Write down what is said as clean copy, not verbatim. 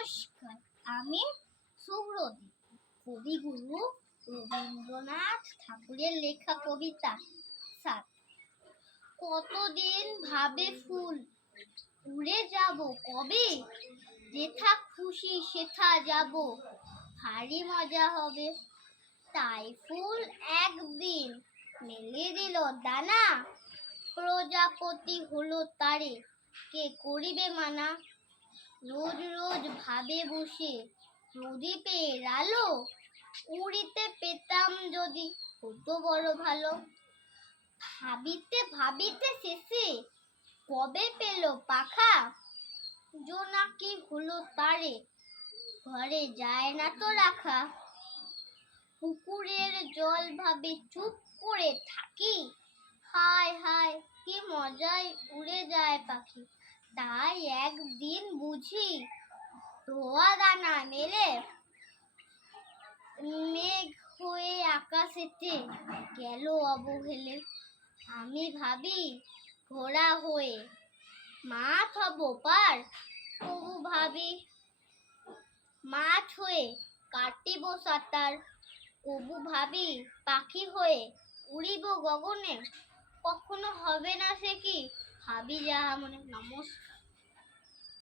নমস্কার, আমি সুব্রতি। কবিগুরু রবীন্দ্রনাথ ঠাকুরের লেখা কবিতা সাত। কতদিন ভাবে ফুল উড়ে যাব কবে, যেথা খুশি সেথা যাব, ভারী মজা হবে। তাই ফুল একদিন মেলে দিল দানা, প্রজাপতি হলো তারে কে করিবে মানা। রোজ রোজ ভাবে বসে প্রদীপের আলো, উড়িতে পেতাম যদি হতো বড় ভালো। ভাবিতে ভাবিতে শেষে কবে পেল পাখা, জোনাকি হলো তারে ঘরে যায় না তো রাখা। পুকুরের জল ভাবে চুপ করে থাকি, হায় হায় কি মজায় উড়ে যায় পাখি। তাই একদিন বুঝি ধোয়া দানা মেলে, মেঘ হয়ে আকাশেতে গেল অবহেলে। আমি ভাবি ঘোড়া হয়ে মাঠ হব পার, তবু ভাবি মাঠ হয়ে কাটিব সাঁতার। তবু ভাবি পাখি হয়ে উড়িব গগনে, কখনো হবে না সে কি ভাবি যাহা মনে। নমস্কার।